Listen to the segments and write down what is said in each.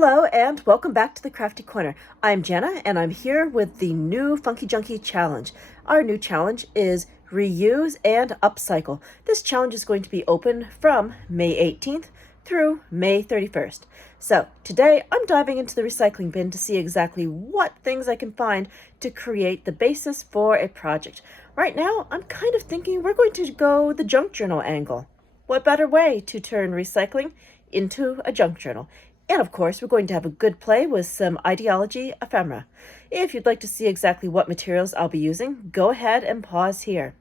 Hello and welcome back to the Crafty Corner. I'm Janna and I'm here with the new Funkie Junkie challenge. Our new challenge is reuse and upcycle. This challenge is going to be open from May 18th through May 31st. So today I'm diving into the recycling bin to see exactly what things I can find to create the basis for a project. Right now I'm kind of thinking we're going to go the junk journal angle. What better way to turn recycling into a junk journal? And of course, we're going to have a good play with some Idea-ology ephemera. If you'd like to see exactly what materials I'll be using, go ahead and pause here.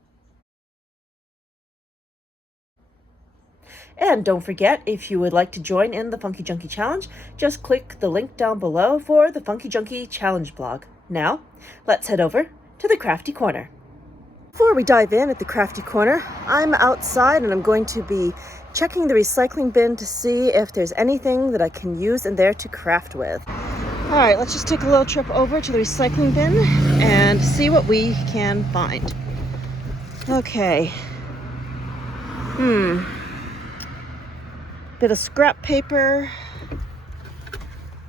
And don't forget, if you would like to join in the Funkie Junkie Challenge, just click the link down below for the Funkie Junkie Challenge blog. Now, let's head over to the Crafty Corner. Before we dive in at the Crafty Corner, I'm outside and I'm going to be checking the recycling bin to see if there's anything that I can use in there to craft with. All right, let's just take a little trip over to the recycling bin and see what we can find. Okay. Bit of scrap paper.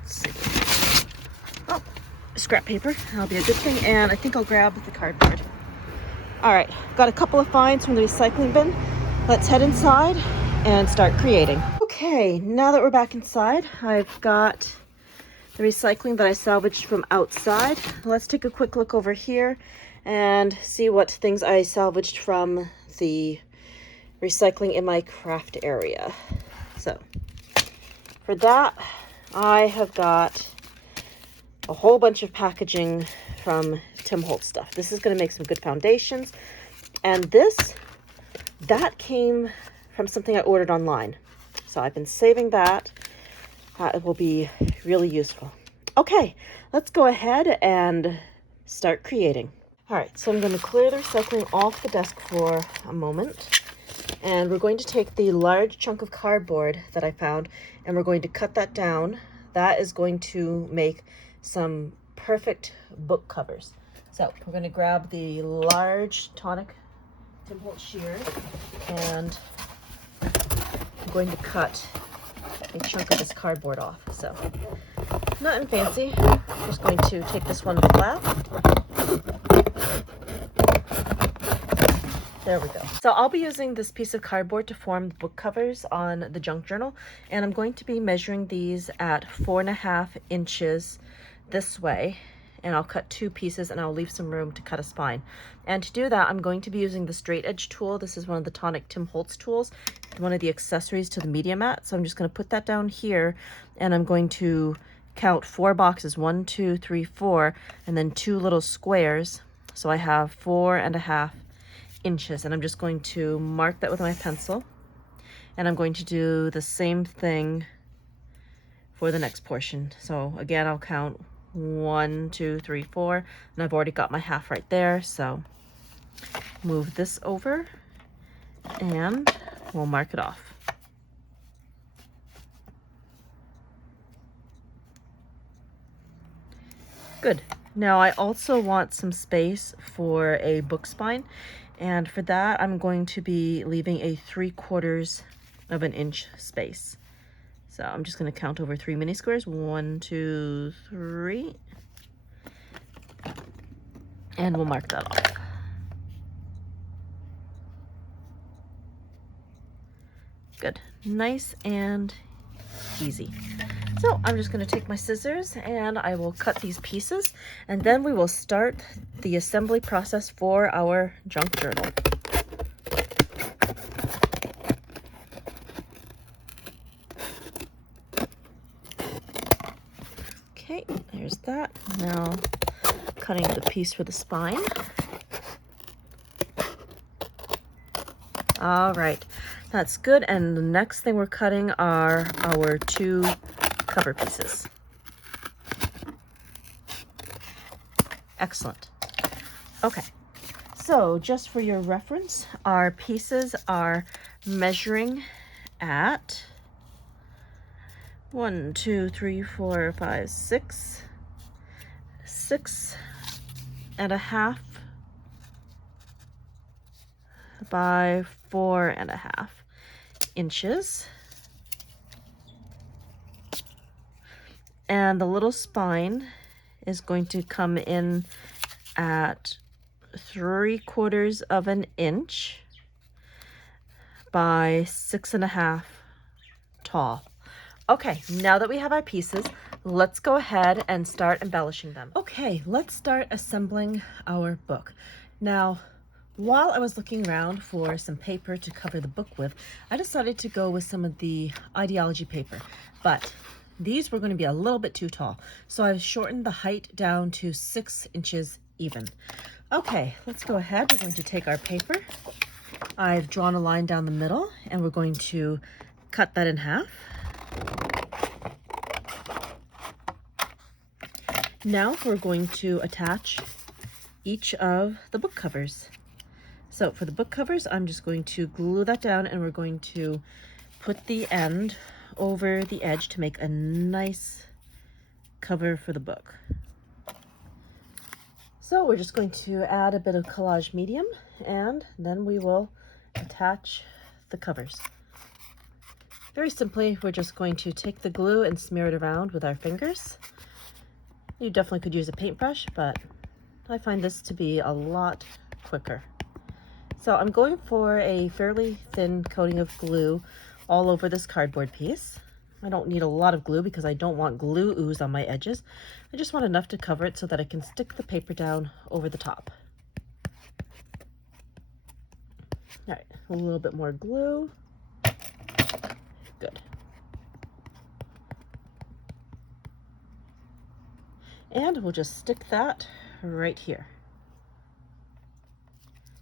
Let's see. Oh, scrap paper. That'll be a good thing. And I think I'll grab the cardboard. All right, got a couple of finds from the recycling bin. Let's head inside and start creating. Okay, now that we're back inside, I've got the recycling that I salvaged from outside. Let's take a quick look over here and see what things I salvaged from the recycling in my craft area. So for that, I have got a whole bunch of packaging from Holtz stuff. This is going to make some good foundations. And that came from something I ordered online. So I've been saving that. It will be really useful. Okay, let's go ahead and start creating. All right, so I'm going to clear the recycling off the desk for a moment. And we're going to take the large chunk of cardboard that I found and we're going to cut that down. That is going to make some perfect book covers. So we're going to grab the large tonic Holtz shears and I'm going to cut a chunk of this cardboard off. So nothing fancy, I'm just going to take this one flat. There we go. So I'll be using this piece of cardboard to form book covers on the junk journal, and I'm going to be measuring these at 4.5 inches this way, and I'll cut 2 pieces and I'll leave some room to cut a spine. And to do that, I'm going to be using the straight edge tool. This is one of the tonic Holtz tools, one of the accessories to the media mat. So I'm just going to put that down here and I'm going to count 4 boxes, 1, 2, 3, 4, and then 2 little squares. So I have 4.5 inches, and I'm just going to mark that with my pencil. And I'm going to do the same thing for the next portion. So again, I'll count 1, 2, 3, 4, and I've already got my half right there. So move this over and we'll mark it off. Good. Now I also want some space for a book spine, and for that I'm going to be leaving a 3/4 of an inch space. So I'm just going to count over 3 mini squares. 1, 2, 3. And we'll mark that off. Good. Nice and easy. So I'm just going to take my scissors and I will cut these pieces, and then we will start the assembly process for our junk journal. Okay, there's that. Now cutting the piece for the spine. All right, that's good. And the next thing we're cutting are our 2 cover pieces. Excellent. Okay, so just for your reference, our pieces are measuring at 1, 2, 3, 4, 5, 6, 6.5 by 4.5 inches. And the little spine is going to come in at 3/4 of an inch by 6.5 tall. Okay, now that we have our pieces, let's go ahead and start embellishing them. Okay, let's start assembling our book. Now, while I was looking around for some paper to cover the book with, I decided to go with some of the Idea-ology paper, but these were going to be a little bit too tall, so I've shortened the height down to 6 inches even. Okay, let's go ahead. We're going to take our paper. I've drawn a line down the middle, and we're going to cut that in half. Now we're going to attach each of the book covers. So for the book covers, I'm just going to glue that down, and we're going to put the end over the edge to make a nice cover for the book. So we're just going to add a bit of collage medium, and then we will attach the covers. Very simply, we're just going to take the glue and smear it around with our fingers. You definitely could use a paintbrush, but I find this to be a lot quicker. So I'm going for a fairly thin coating of glue all over this cardboard piece. I don't need a lot of glue because I don't want glue ooze on my edges. I just want enough to cover it so that I can stick the paper down over the top. All right, a little bit more glue. Good. And we'll just stick that right here.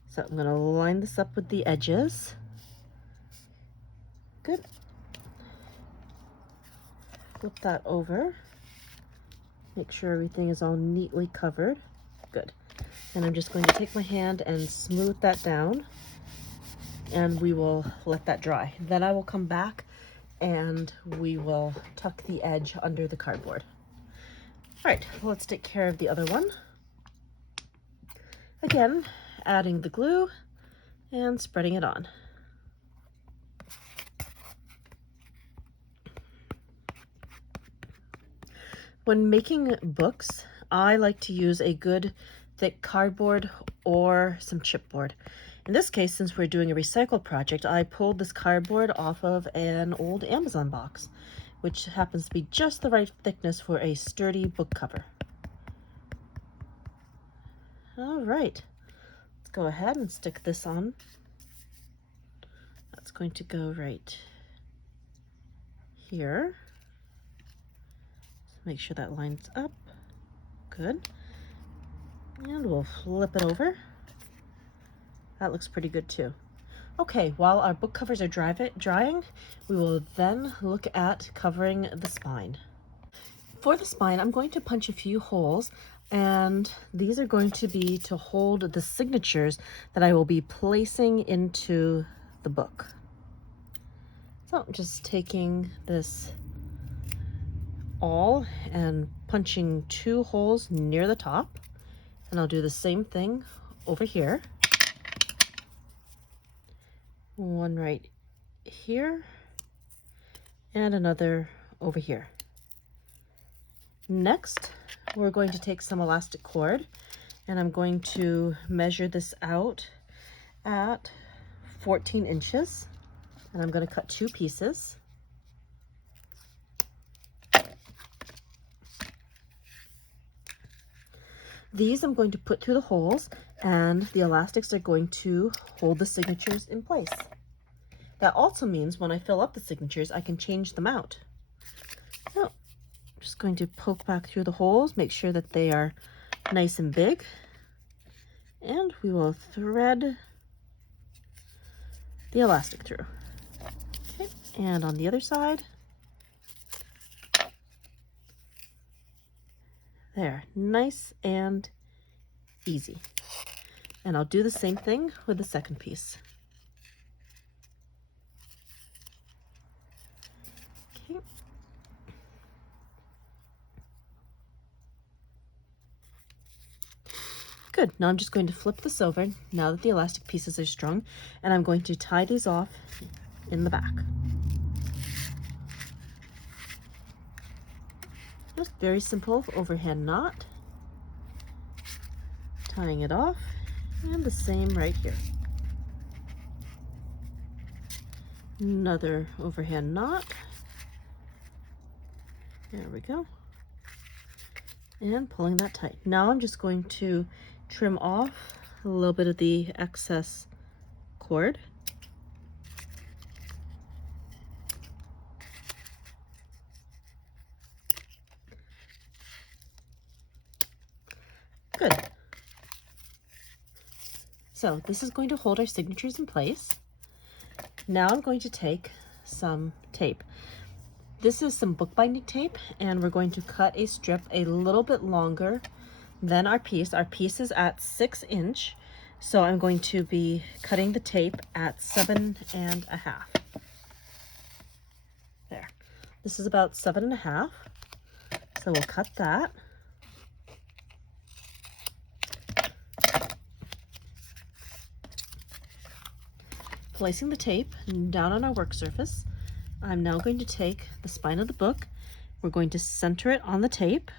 So I'm going to line this up with the edges. Good. Flip that over. Make sure everything is all neatly covered. Good. And I'm just going to take my hand and smooth that down, and we will let that dry. Then I will come back and we will tuck the edge under the cardboard. All right, let's take care of the other one. Again, adding the glue and spreading it on. When making books, I like to use a good thick cardboard or some chipboard. In this case, since we're doing a recycle project, I pulled this cardboard off of an old Amazon box, which happens to be just the right thickness for a sturdy book cover. All right, let's go ahead and stick this on. That's going to go right here. Make sure that lines up. Good. And we'll flip it over. That looks pretty good too. Okay, while our book covers are drying, we will then look at covering the spine. For the spine, I'm going to punch a few holes, and these are going to be to hold the signatures that I will be placing into the book. So I'm just taking this awl and punching 2 holes near the top, and I'll do the same thing over here. One right here and another over here. Next, we're going to take some elastic cord, and I'm going to measure this out at 14 inches, and I'm going to cut 2 pieces. These I'm going to put through the holes, and the elastics are going to hold the signatures in place. That also means when I fill up the signatures, I can change them out. So I'm just going to poke back through the holes, make sure that they are nice and big, and we will thread the elastic through. Okay, and on the other side. There, nice and easy. And I'll do the same thing with the second piece. Okay. Good, now I'm just going to flip this over now that the elastic pieces are strung, and I'm going to tie these off in the back. Just very simple overhand knot, tying it off, and the same right here. Another overhand knot. There we go. And pulling that tight. Now I'm just going to trim off a little bit of the excess cord. Good. So this is going to hold our signatures in place. Now I'm going to take some tape. This is some bookbinding tape, and we're going to cut a strip a little bit longer than our piece. Our piece is at 6 inch, so I'm going to be cutting the tape at 7.5. There. This is about 7.5, so we'll cut that. Placing the tape down on our work surface, I'm now going to take the spine of the book. We're going to center it on the tape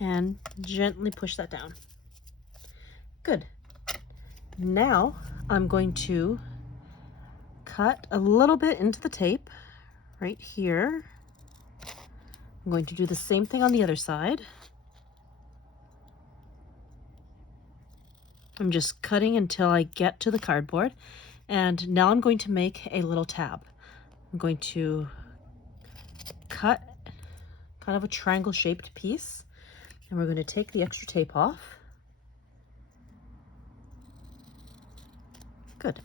and gently push that down. Good. Now I'm going to cut a little bit into the tape right here. I'm going to do the same thing on the other side. I'm just cutting until I get to the cardboard, and now I'm going to make a little tab. I'm going to cut kind of a triangle shaped piece, and we're going to take the extra tape off. Good.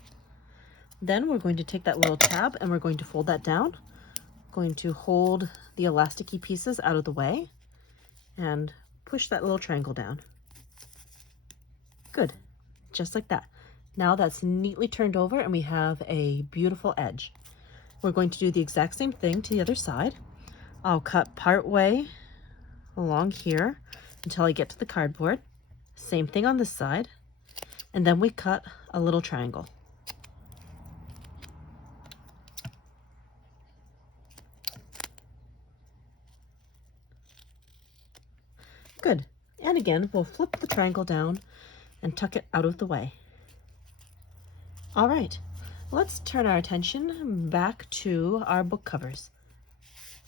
Then we're going to take that little tab and we're going to fold that down. Going to hold the elasticy pieces out of the way and push that little triangle down. Good, just like that. Now that's neatly turned over and we have a beautiful edge. We're going to do the exact same thing to the other side. I'll cut part way along here until I get to the cardboard. Same thing on this side. And then we cut a little triangle. Good. And again, we'll flip the triangle down and tuck it out of the way. All right, let's turn our attention back to our book covers.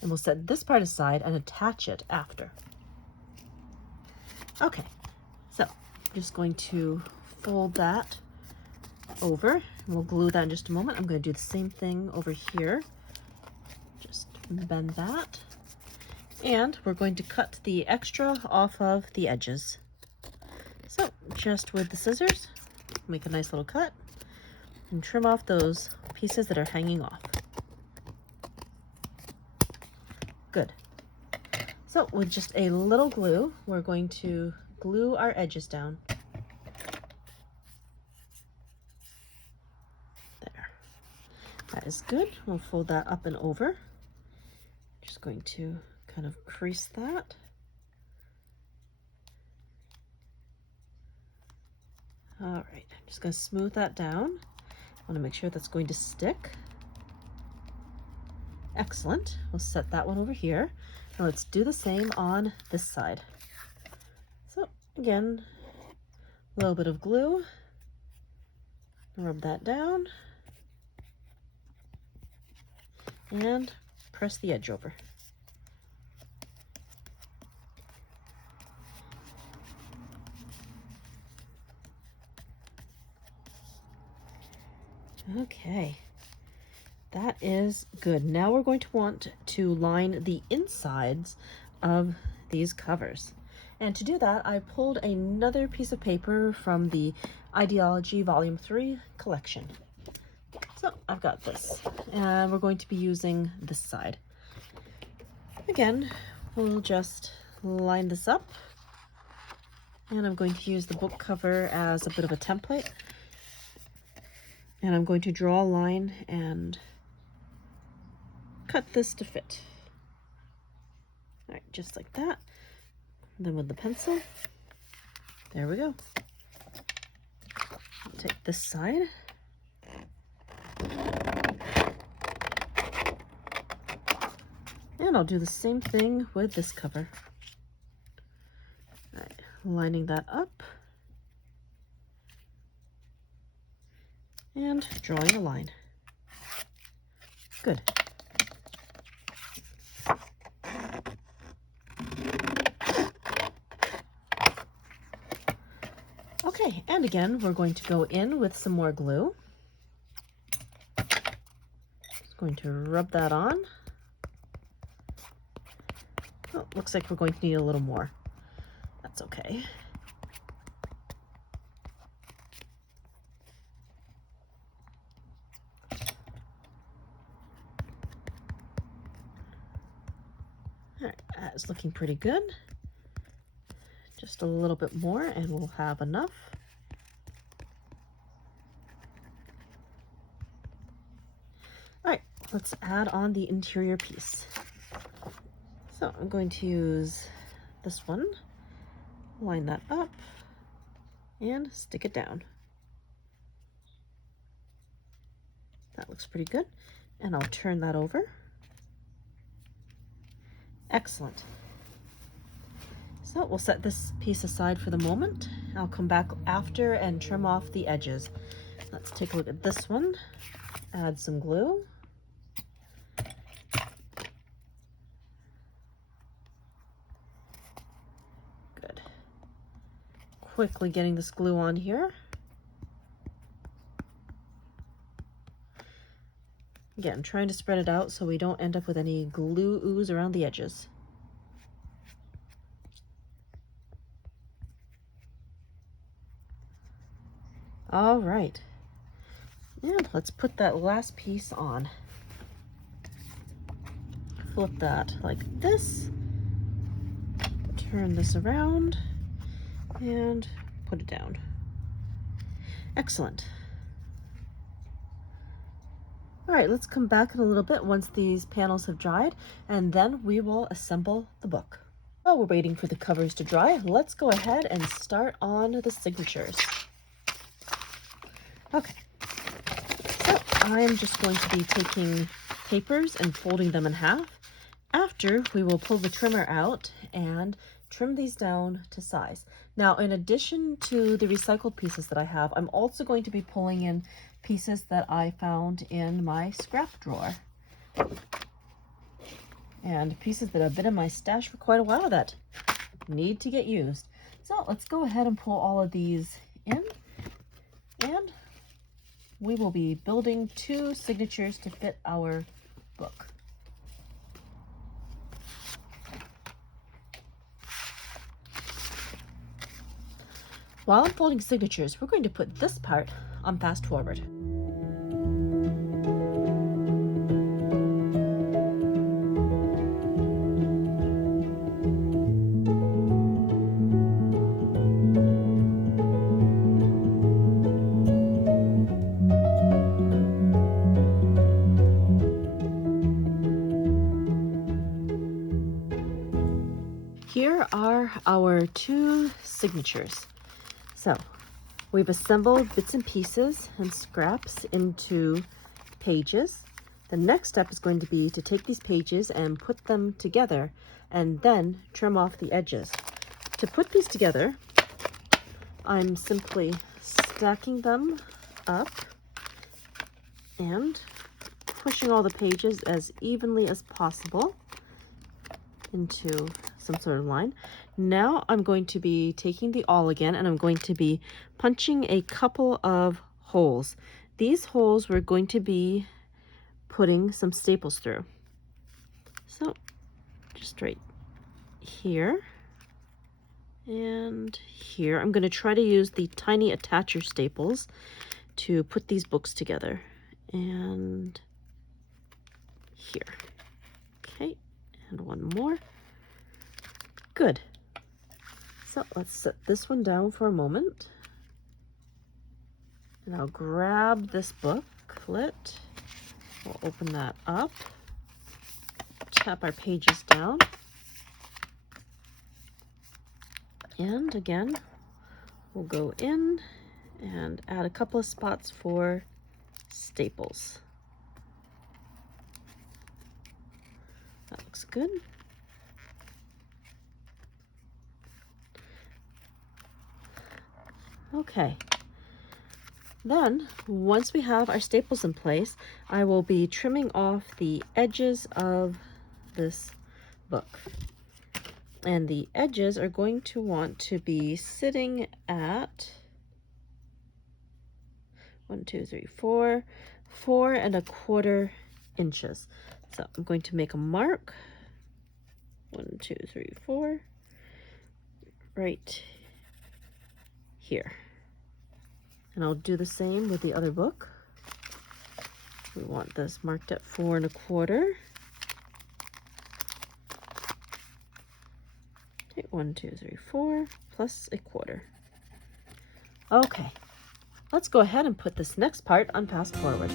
And we'll set this part aside and attach it after. Okay, so I'm just going to fold that over. And we'll glue that in just a moment. I'm going to do the same thing over here. Just bend that. And we're going to cut the extra off of the edges. So just with the scissors, make a nice little cut and trim off those pieces that are hanging off. Good. So with just a little glue, we're going to glue our edges down. There. That is good. We'll fold that up and over. Just going to kind of crease that. All right, I'm just going to smooth that down. I want to make sure that's going to stick. Excellent. We'll set that one over here. Now let's do the same on this side. So again, a little bit of glue. Rub that down. And press the edge over. Okay, that is good. Now we're going to want to line the insides of these covers. And to do that, I pulled another piece of paper from the Idea-ology Volume 3 collection. So I've got this, and we're going to be using this side. Again, we'll just line this up, and I'm going to use the book cover as a bit of a template. And I'm going to draw a line and cut this to fit. All right, just like that. And then with the pencil, there we go. I'll take this side. And And I'll do the same thing with this cover. All right, lining that up and drawing a line. Good. Okay, and again, we're going to go in with some more glue. Just going to rub that on. Oh, looks like we're going to need a little more. That's okay. All right, that's looking pretty good. Just a little bit more and we'll have enough. All right, let's add on the interior piece. So I'm going to use this one, line that up and stick it down. That looks pretty good. And I'll turn that over. Excellent. So we'll set this piece aside for the moment. I'll come back after and trim off the edges. Let's take a look at this one. Add some glue. Good. Quickly getting this glue on here. Again, trying to spread it out so we don't end up with any glue ooze around the edges. All right, and let's put that last piece on. Flip that like this, turn this around, and put it down. Excellent. All right, let's come back in a little bit once these panels have dried, and then we will assemble the book. While we're waiting for the covers to dry, let's go ahead and start on the signatures. Okay, so I'm just going to be taking papers and folding them in half. After, we will pull the trimmer out and trim these down to size. Now, in addition to the recycled pieces that I have, I'm also going to be pulling in pieces that I found in my scrap drawer. And pieces that have been in my stash for quite a while that need to get used. So let's go ahead and pull all of these in, and we will be building 2 signatures to fit our book. While I'm folding signatures, we're going to put this part on fast forward. Here are our 2 signatures. So we've assembled bits and pieces and scraps into pages. The next step is going to be to take these pages and put them together and then trim off the edges. To put these together, I'm simply stacking them up and pushing all the pages as evenly as possible into some sort of line. Now I'm going to be taking the awl again, and I'm going to be punching a couple of holes. These holes we're going to be putting some staples through. So just right here and here. I'm going to try to use the tiny attacher staples to put these books together. And here. Okay, and one more. Good. So let's set this one down for a moment. And I'll grab this booklet. We'll open that up. Tap our pages down. And again, we'll go in and add a couple of spots for staples. That looks good. Okay. Then, once we have our staples in place, I will be trimming off the edges of this book. And the edges are going to want to be sitting at 4.25 inches. So I'm going to make a mark. 1, 2, 3, 4, right here. And I'll do the same with the other book. We want this marked at 4.25. Okay, 1, 2, 3, 4 plus 1/4. Okay, let's go ahead and put this next part on fast forward.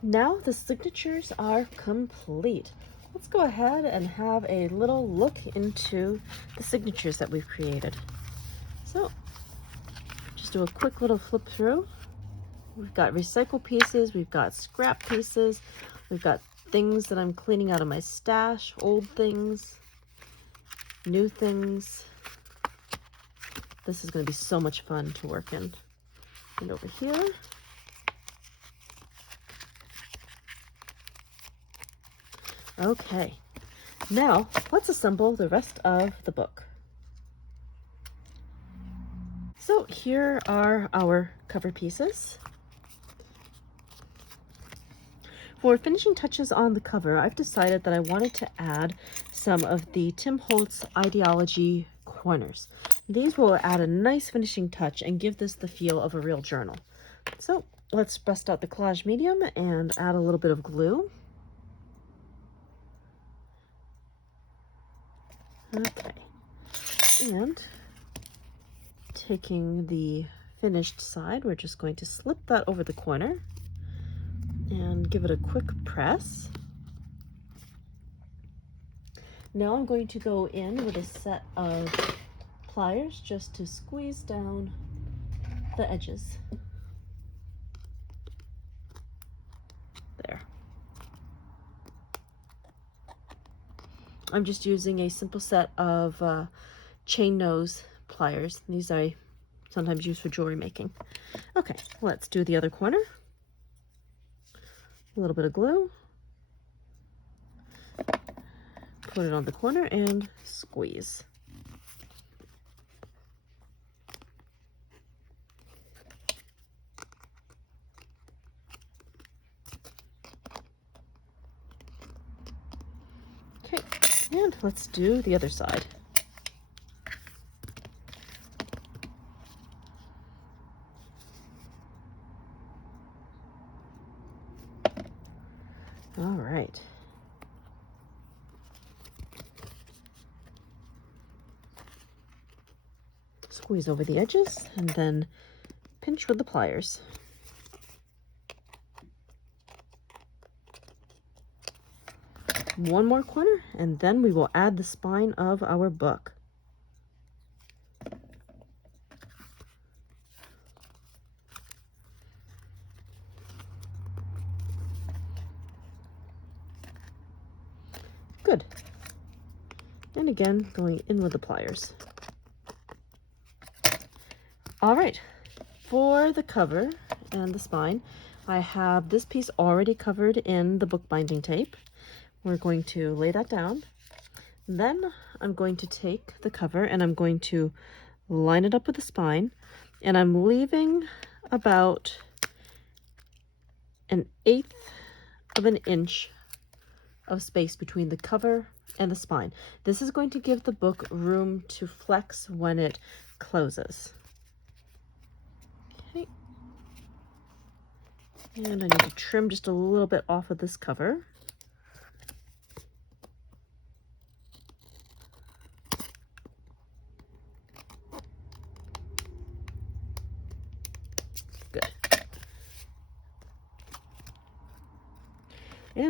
Now the signatures are complete. Let's go ahead and have a little look into the signatures that we've created. So just do a quick little flip through. We've got recycle pieces, we've got scrap pieces, we've got things that I'm cleaning out of my stash, old things, new things. This is going to be so much fun to work in. And over here, okay, now let's assemble the rest of the book. So here are our cover pieces. For finishing touches on the cover, I've decided that I wanted to add some of the Tim Holtz Idea-ology corners. These will add a nice finishing touch and give this the feel of a real journal. So let's bust out the collage medium and add a little bit of glue. Okay, and taking the finished side, we're just going to slip that over the corner and give it a quick press. Now I'm going to go in with a set of pliers just to squeeze down the edges. There. I'm just using a simple set of chain nose pliers. These I sometimes use for jewelry making. Okay, let's do the other corner. A little bit of glue. Put it on the corner and squeeze. Okay, and let's do the other side. All right. Squeeze over the edges and then pinch with the pliers. One more corner and then we will add the spine of our book. Good. And again, going in with the pliers. All right, for the cover and the spine, I have this piece already covered in the bookbinding tape. We're going to lay that down. Then I'm going to take the cover and I'm going to line it up with the spine, and I'm leaving about 1/8 of an inch of space between the cover and the spine. This is going to give the book room to flex when it closes. Okay. And I need to trim just a little bit off of this cover.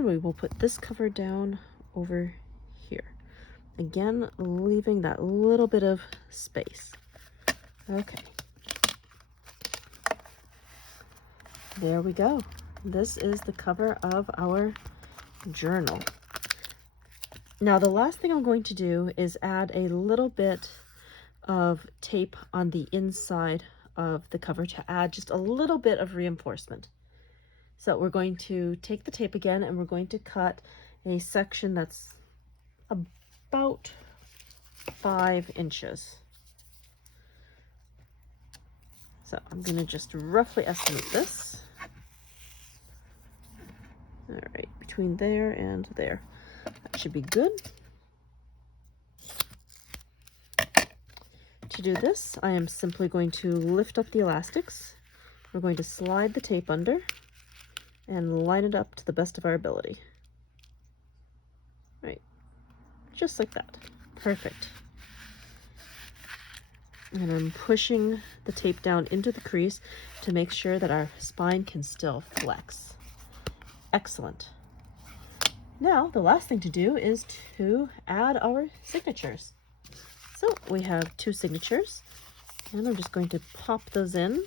we will put this cover down over here. Again, leaving that little bit of space. Okay. There we go. This is the cover of our journal. Now, the last thing I'm going to do is add a little bit of tape on the inside of the cover to add just a little bit of reinforcement. So we're going to take the tape again and we're going to cut a section that's about 5 inches. So I'm going to just roughly estimate this. All right, between there and there. That should be good. To do this, I am simply going to lift up the elastics. We're going to slide the tape under and line it up to the best of our ability. Right, just like that. Perfect. And I'm pushing the tape down into the crease to make sure that our spine can still flex. Excellent. Now, the last thing to do is to add our signatures. So we have 2 signatures, and I'm just going to pop those in,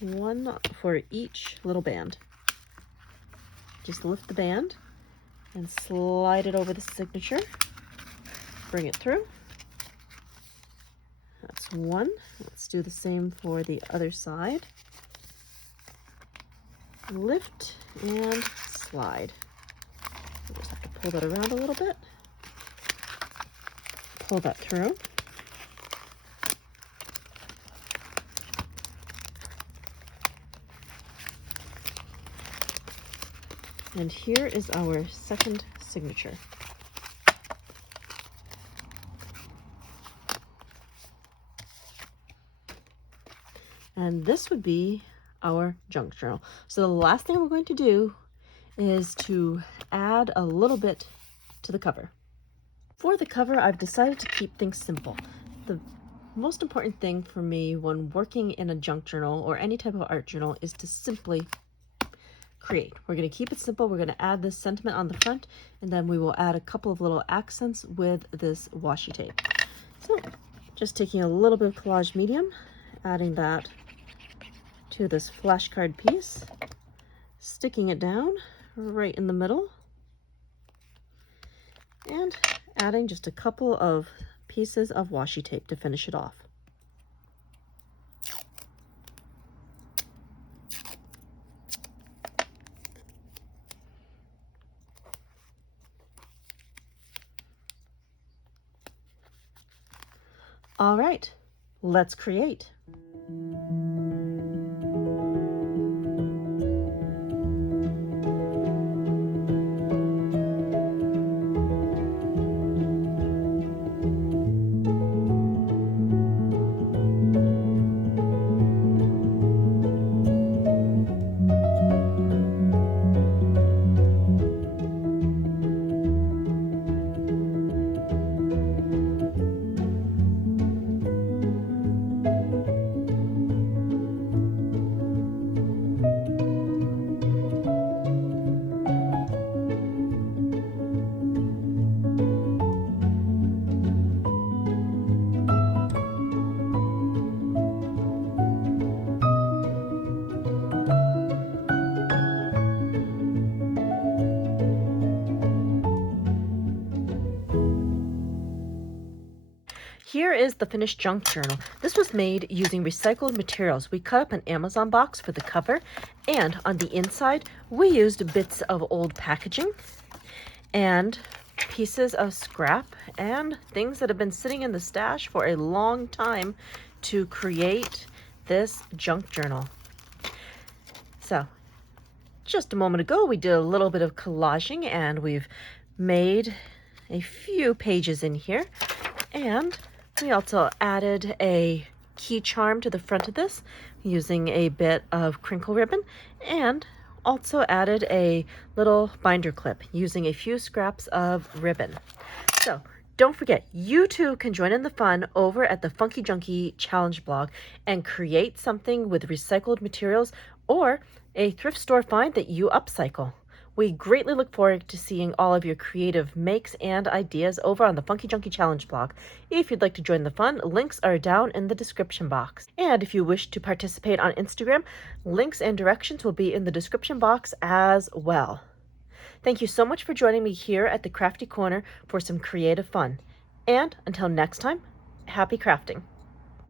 one for each little band. Just lift the band and slide it over the signature. Bring it through. That's one. Let's do the same for the other side. Lift and slide. We'll just have to pull that around a little bit. Pull that through. And here is our second signature. And this would be our junk journal. So the last thing we're going to do is to add a little bit to the cover. For the cover, I've decided to keep things simple. The most important thing for me when working in a junk journal or any type of art journal is to simply create. We're going to keep it simple. We're going to add this sentiment on the front, and then we will add a couple of little accents with this washi tape. So just taking a little bit of collage medium, adding that to this flashcard piece, sticking it down right in the middle, and adding just a couple of pieces of washi tape to finish it off. All right, let's create. Here is the finished junk journal. This was made using recycled materials. We cut up an Amazon box for the cover, and on the inside, we used bits of old packaging and pieces of scrap and things that have been sitting in the stash for a long time to create this junk journal. So, just a moment ago, we did a little bit of collaging, and we've made a few pages in here, and we also added a key charm to the front of this using a bit of crinkle ribbon, and also added a little binder clip using a few scraps of ribbon. So don't forget, you too can join in the fun over at the Funkie Junkie challenge blog and create something with recycled materials or a thrift store find that you upcycle. We greatly look forward to seeing all of your creative makes and ideas over on the Funkie Junkie Challenge blog. If you'd like to join the fun, links are down in the description box. And if you wish to participate on Instagram, links and directions will be in the description box as well. Thank you so much for joining me here at the Crafty Corner for some creative fun. And until next time, happy crafting.